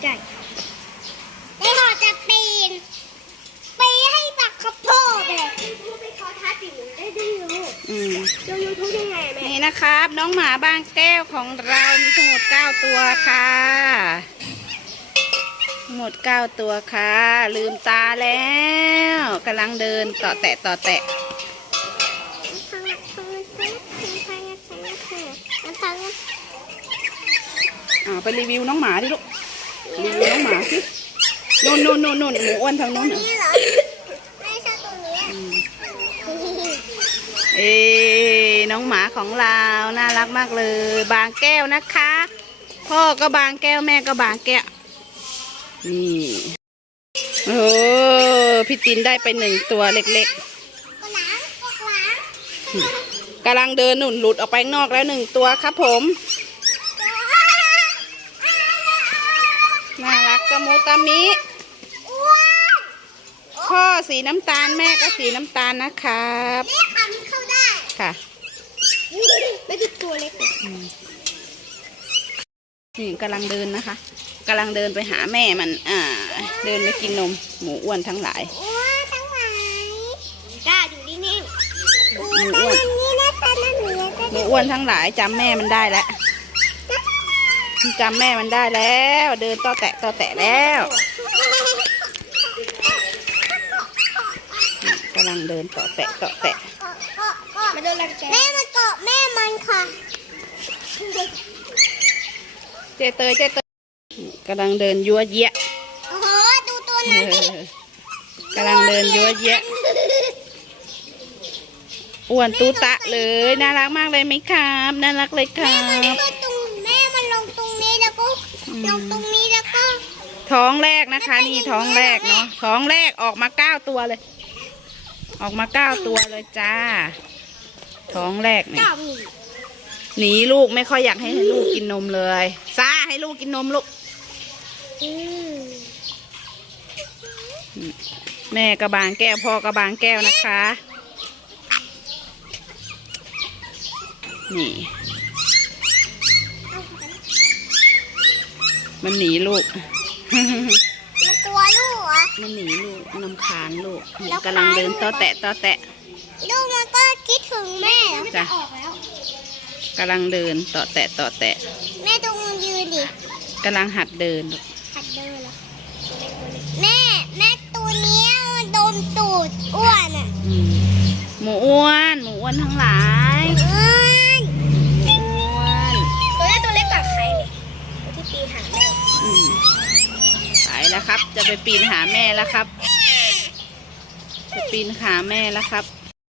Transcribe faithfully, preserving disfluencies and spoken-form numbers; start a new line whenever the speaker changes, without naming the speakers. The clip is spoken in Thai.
ช่ได้หอจะปีนปีให้ปักข้าวโพดเลยพูดไปขอท้าจิ๋วได้ดูอืมดูยูทูบยังไงแม่นี่นะครับน้องหมาบางแก้วของเรามีทั้งหมดเก้าตัวค่ะหมดเก้าตัวค่ะลืมตาแล้วกำลังเดินต่อแตะต่อแตะอ่าไปรีวิวน้องหมาดิลูกรีวิวน้องหมาสินู่นนู่นนู่นนู่นหมูอ้วนทางนู้นนี่เหรอไม่ใช่ตัวนี้เอ้น้องหมาของเราน่ารักมากเลยบางแก้วนะคะพ่อก็บางแก้วแม่ก็บางแก้วนี่โอ้พี่ตินได้ไปหนึ่งตัวเล็กๆกำลังเดินหนุนหลุดออกไปนอกแล้วหนึ่งตัวครับผมน่ารักกะมูตามิพ่อสีน้ำตาลแม่ก็สีน้ำตาลนะครับแม่ทำเข้าได้ค่ะไม่คือตัวเล็กนี่กำลังเดินนะคะกำลังเดินไปหาแม่มันอ่าเดินไปกินนมหมูอ้วนทั้งหลายอ้วนทั้งหลายกล้าอยู่นิ่งๆหมูอ้วนหมูอ้วนทั้งหลายจำแม่มันได้แล้วจำแม่มันได้แล้วเดินต่อแตะต่อแตะแล้วกำลังเดินต่อแตะต่อแตะแม่มันเกาะแม่มันค่ะเจเตยเจเตยกำลังเดินยัวเยะโอ้โหดูตัวนั้นกำลังเดินยัวเยะอ้วนตูตะเลยน่ารักมากเลยไหมครับน่ารักเลยครับลงตรงนี้แล้วก็ท้องแรกนะคะนี่ท้องแรกเนาะท้องแรกออกมาเก้าตัวเลยออกมาเก้าตัวเลยจ้าท้องแรกเนี่ยหนีลูกไม่ค่อยอยากให้ลูกกินนมเลยซ่าให้ลูกกินนมลูกแม่กระบางแก้วพ่อกระบางแก้วนะคะนี่มันหนีลูกมันกลัวลูกเหรอมันหนีลูกนำคาญลูกกำลังเดินต่อแตะต่อแตะลูกมันก็คิดถึงแม่จ้ะกำลังเดินต่อแตะต่อแตะแม่ตรงยืนดิกำลังหัดเดินหัดเดินเหรอแม่แม่ตัวนี้มันดมตูดอ้วนอ่ะหมูอ้วนหมูอ้วนทั้งหลายอ้วนอ้วนตัวนี้ตัวเล็กกว่าใครเลยที่ปีหาแม่ไปแล้วครับจะไปปีนหาแม่แล้วครับจะปีนหาแม่แล้วครับ